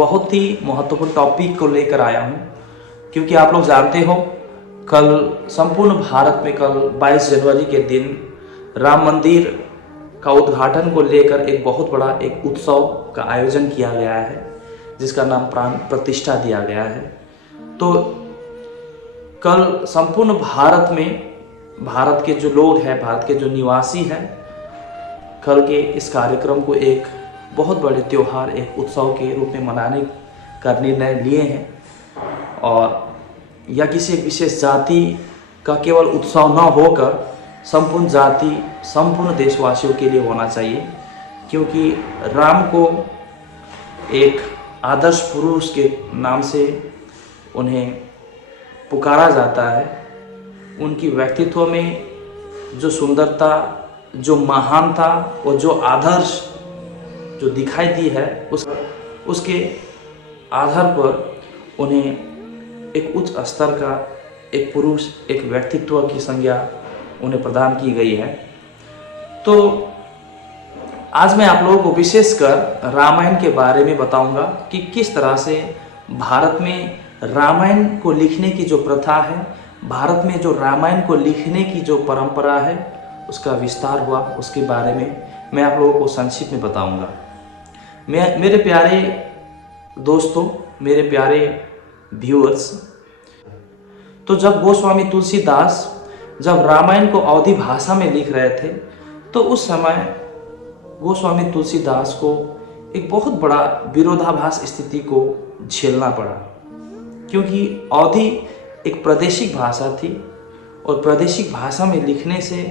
बहुत ही महत्वपूर्ण टॉपिक को लेकर आया हूँ, क्योंकि आप लोग जानते हो कल संपूर्ण भारत में कल 22 जनवरी के दिन राम मंदिर का उद्घाटन को लेकर एक बहुत बड़ा एक उत्सव का आयोजन किया गया है, जिसका नाम प्राण प्रतिष्ठा दिया गया है। तो कल संपूर्ण भारत में भारत के जो लोग हैं, भारत के जो निवासी हैं, कल के इस कार्यक्रम को एक बहुत बड़े त्यौहार, एक उत्सव के रूप में मनाने का निर्णय लिए हैं। और यह किसी विशेष जाति का केवल उत्सव न होकर संपूर्ण जाति, संपूर्ण देशवासियों के लिए होना चाहिए, क्योंकि राम को एक आदर्श पुरुष के नाम से उन्हें पुकारा जाता है। उनकी व्यक्तित्व में जो सुंदरता, जो महानता और जो आदर्श जो दिखाई दी है, उसके आधार पर उन्हें एक उच्च स्तर का एक पुरुष, एक व्यक्तित्व की संज्ञा उन्हें प्रदान की गई है। तो आज मैं आप लोगों को विशेषकर रामायण के बारे में बताऊंगा कि किस तरह से भारत में रामायण को लिखने की जो प्रथा है, भारत में जो रामायण को लिखने की जो परंपरा है, उसका विस्तार हुआ, उसके बारे में मैं आप लोगों को संक्षिप्त में बताऊंगा। मेरे प्यारे दोस्तों, मेरे प्यारे व्यूअर्स, तो जब गोस्वामी तुलसीदास जब रामायण को अवधी भाषा में लिख रहे थे, तो उस समय गोस्वामी तुलसीदास को एक बहुत बड़ा विरोधाभास स्थिति को झेलना पड़ा, क्योंकि अवधी एक प्रादेशिक भाषा थी और प्रादेशिक भाषा में लिखने से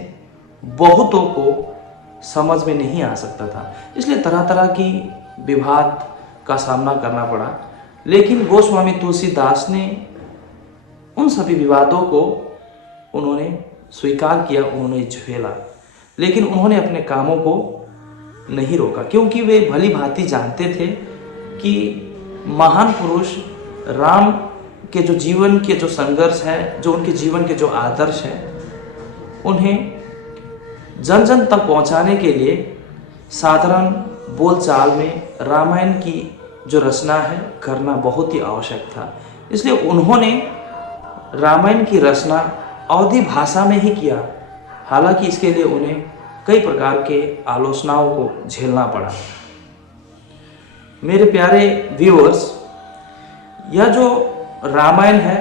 बहुतों को समझ में नहीं आ सकता था, इसलिए तरह तरह की विवाद का सामना करना पड़ा। लेकिन गोस्वामी तुलसीदास ने उन सभी विवादों को उन्होंने स्वीकार किया, उन्होंने झेला, लेकिन उन्होंने अपने कामों को नहीं रोका, क्योंकि वे भली भांति जानते थे कि महान पुरुष राम के जो जीवन के जो संघर्ष है, जो उनके जीवन के जो आदर्श है, उन्हें जन जन तक पहुंचाने के लिए साधारण बोलचाल में रामायण की जो रचना है करना बहुत ही आवश्यक था। इसलिए उन्होंने रामायण की रचना अवधी भाषा में ही किया, हालांकि इसके लिए उन्हें कई प्रकार के आलोचनाओं को झेलना पड़ा। मेरे प्यारे व्यूअर्स, यह जो रामायण है,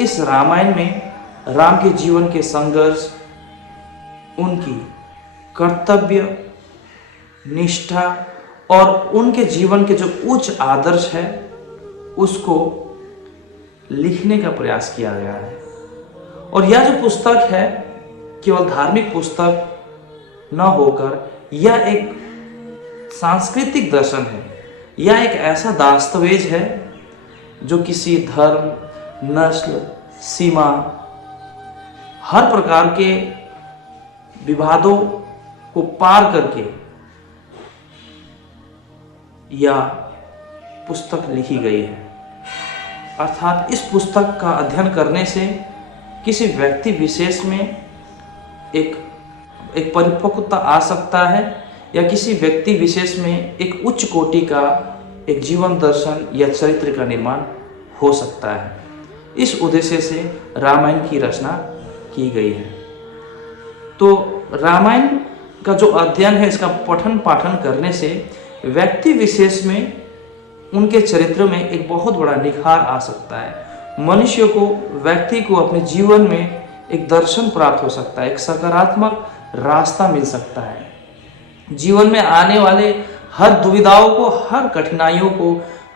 इस रामायण में राम के जीवन के संघर्ष, उनकी कर्तव्य निष्ठा और उनके जीवन के जो उच्च आदर्श है, उसको लिखने का प्रयास किया गया है। और यह जो पुस्तक है केवल धार्मिक पुस्तक न होकर यह एक सांस्कृतिक दर्शन है, यह एक ऐसा दस्तावेज है जो किसी धर्म, नस्ल, सीमा, हर प्रकार के विवादों को पार करके यह पुस्तक लिखी गई है। अर्थात इस पुस्तक का अध्ययन करने से किसी व्यक्ति विशेष में एक परिपक्वता आ सकता है, या किसी व्यक्ति विशेष में एक उच्च कोटि का एक जीवन दर्शन या चरित्र का निर्माण हो सकता है। इस उद्देश्य से रामायण की रचना की गई है। तो रामायण का जो अध्ययन है, इसका पठन पाठन करने से व्यक्ति विशेष में उनके चरित्र में एक बहुत बड़ा निखार आ सकता है। मनुष्य को, व्यक्ति को अपने जीवन में एक दर्शन प्राप्त हो सकता है, एक सकारात्मक रास्ता मिल सकता है। जीवन में आने वाले हर दुविधाओं को, हर कठिनाइयों को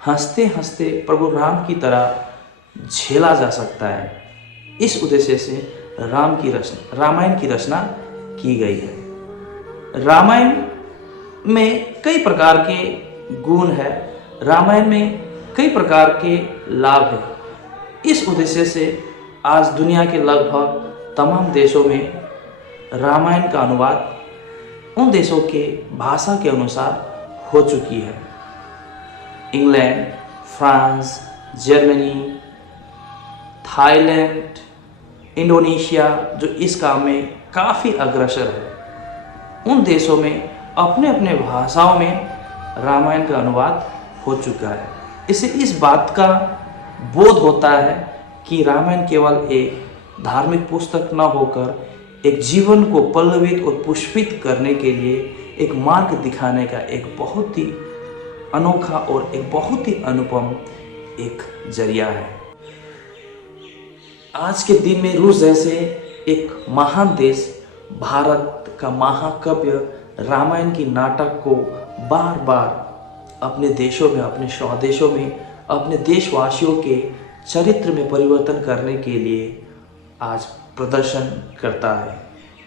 हंसते हंसते प्रभु राम की तरह झेला जा सकता है। इस उद्देश्य से रामायण की रचना की गई है। रामायण में कई प्रकार के गुण है, रामायण में कई प्रकार के लाभ है। इस उद्देश्य से आज दुनिया के लगभग तमाम देशों में रामायण का अनुवाद उन देशों के भाषा के अनुसार हो चुकी है। England, France, Germany, Thailand, Indonesia जो इस काम में काफ़ी अग्रसर है, उन देशों में अपने अपने भाषाओं में रामायण का अनुवाद हो चुका है। इसे इस बात का बोध होता है कि रामायण केवल एक धार्मिक पुस्तक न होकर एक जीवन को पल्लवित और पुष्पित करने के लिए एक मार्ग दिखाने का एक बहुत ही अनोखा और एक बहुत ही अनुपम एक जरिया है। आज के दिन में रूस जैसे एक महान देश भारत का महाकाव्य रामायण की नाटक को बार बार अपने देशों में, अपने स्वदेशों में, अपने देशवासियों के चरित्र में परिवर्तन करने के लिए आज प्रदर्शन करता है।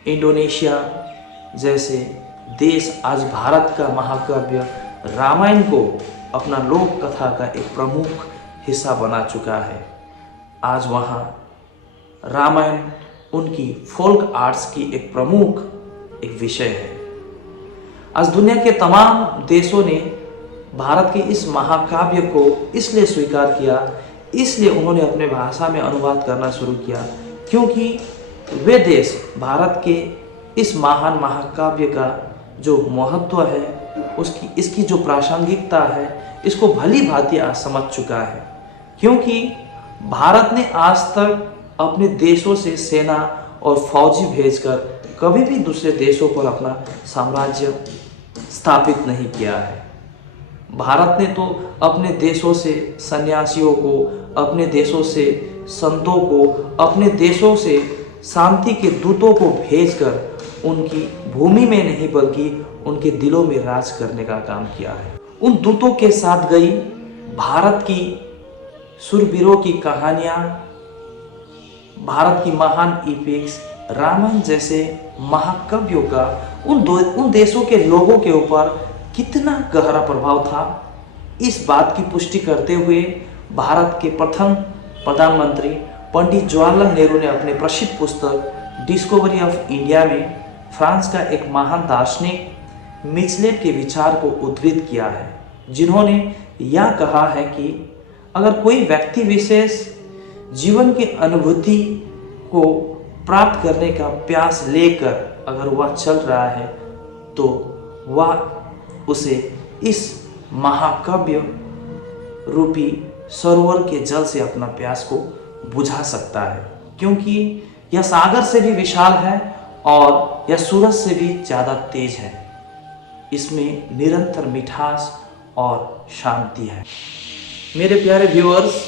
इंडोनेशिया जैसे देश आज भारत का महाकाव्य रामायण को अपना लोक कथा का एक प्रमुख हिस्सा बना चुका है। आज वहाँ रामायण उनकी फोल्क आर्ट्स की एक प्रमुख एक विषय है। आज दुनिया के तमाम देशों ने भारत के इस महाकाव्य को इसलिए स्वीकार किया, इसलिए उन्होंने अपने भाषा में अनुवाद करना शुरू किया, क्योंकि वे देश भारत के इस महान महाकाव्य का जो महत्व है, इसकी जो प्रासंगिकता है, इसको भली भांति आज समझ चुका है। क्योंकि भारत ने आज तक अपने देशों से सेना और फौजी भेजकर कभी भी दूसरे देशों पर अपना साम्राज्य स्थापित नहीं किया है। भारत ने तो अपने देशों से सन्यासियों को, अपने देशों से संतों को, अपने देशों से शांति के दूतों को भेजकर उनकी भूमि में नहीं बल्कि उनके दिलों में राज करने का काम किया है। उन दूतों के साथ गई भारत की शूरवीरों की कहानियाँ, भारत की महान इपिक्स, रामायण जैसे महाकाव्यों का उन देशों के लोगों के ऊपर कितना गहरा प्रभाव था, इस बात की पुष्टि करते हुए भारत के प्रथम प्रधानमंत्री पंडित जवाहरलाल नेहरू ने अपने प्रसिद्ध पुस्तक डिस्कवरी ऑफ इंडिया में फ्रांस का एक महान दार्शनिक मिचलेट के विचार को उद्धृत किया है, जिन्होंने यह कहा है कि अगर कोई व्यक्ति विशेष जीवन की अनुभूति को प्राप्त करने का प्यास लेकर अगर वह चल रहा है तो वह उसे इस महाकाव्य रूपी सरोवर के जल से अपना प्यास को बुझा सकता है, क्योंकि यह सागर से भी विशाल है और यह सूरज से भी ज़्यादा तेज है। इसमें निरंतर मिठास और शांति है। मेरे प्यारे व्यूअर्स,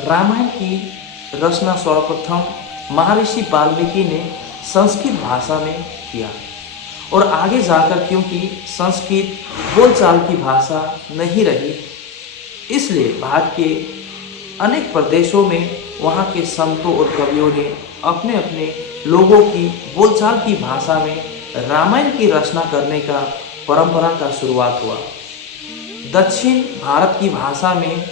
रामायण की रचना सर्वप्रथम महर्षि वाल्मीकि ने संस्कृत भाषा में किया और आगे जाकर क्योंकि संस्कृत बोलचाल की भाषा नहीं रही, इसलिए भारत के अनेक प्रदेशों में वहाँ के संतों और कवियों ने अपने अपने लोगों की बोलचाल की भाषा में रामायण की रचना करने का परंपरा का शुरुआत हुआ। दक्षिण भारत की भाषा में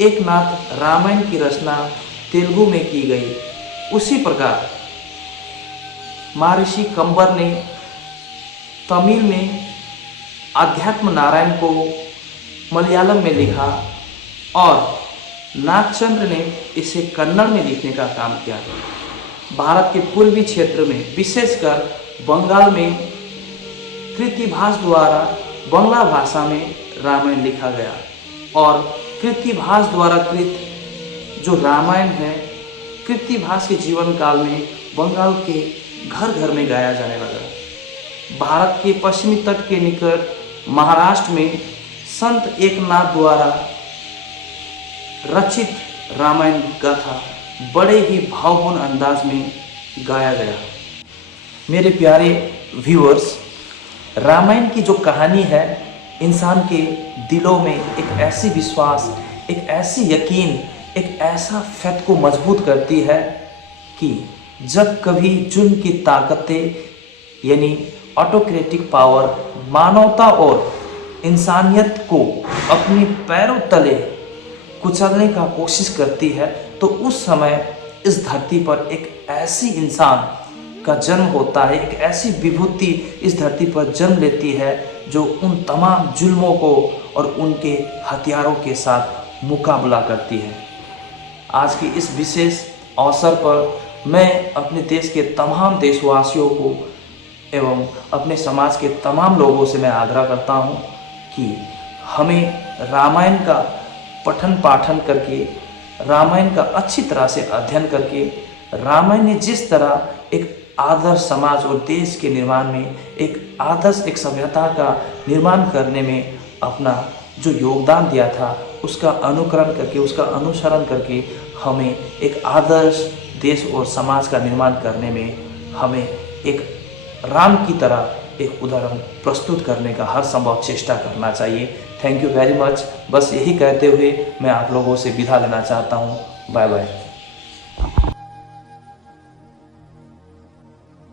एकनाथ रामायण की रचना तेलुगु में की गई। उसी प्रकार महर्षि कंबर ने तमिल में अध्यात्म नारायण को मलयालम में लिखा और नागचंद्र ने इसे कन्नड़ में लिखने का काम किया। भारत के पूर्वी क्षेत्र में विशेषकर बंगाल में कृतिभास द्वारा बंगला भाषा में रामायण लिखा गया और कृतिभास द्वारा कृत जो रामायण है, कृतिभास के जीवन काल में बंगाल के घर घर में गाया जाने लगा। भारत के पश्चिमी तट के निकट महाराष्ट्र में संत एकनाथ द्वारा रचित रामायण गाथा बड़े ही भावपूर्ण अंदाज में गाया गया। मेरे प्यारे व्यूअर्स, रामायण की जो कहानी है इंसान के दिलों में एक ऐसी विश्वास, एक ऐसी यकीन, एक ऐसा फेथ को मजबूत करती है कि जब कभी जुल्म की ताकतें यानी ऑटोक्रेटिक पावर मानवता और इंसानियत को अपने पैरों तले कुचलने का कोशिश करती है, तो उस समय इस धरती पर एक ऐसी इंसान का जन्म होता है, एक ऐसी विभूति इस धरती पर जन्म लेती है जो उन तमाम जुल्मों को और उनके हथियारों के साथ मुकाबला करती है। आज की इस विशेष अवसर पर मैं अपने देश के तमाम देशवासियों को एवं अपने समाज के तमाम लोगों से मैं आग्रह करता हूं कि हमें रामायण का पठन पाठन करके, रामायण का अच्छी तरह से अध्ययन करके, रामायण ने जिस तरह एक आदर्श समाज और देश के निर्माण में, एक आदर्श एक सभ्यता का निर्माण करने में अपना जो योगदान दिया था, उसका अनुकरण करके, उसका अनुसरण करके हमें एक आदर्श देश और समाज का निर्माण करने में हमें एक राम की तरह एक उदाहरण प्रस्तुत करने का हर संभव चेष्टा करना चाहिए। Thank you very much. बस यही कहते हुए मैं आप लोगों से विदा लेना चाहता हूँ। Bye bye.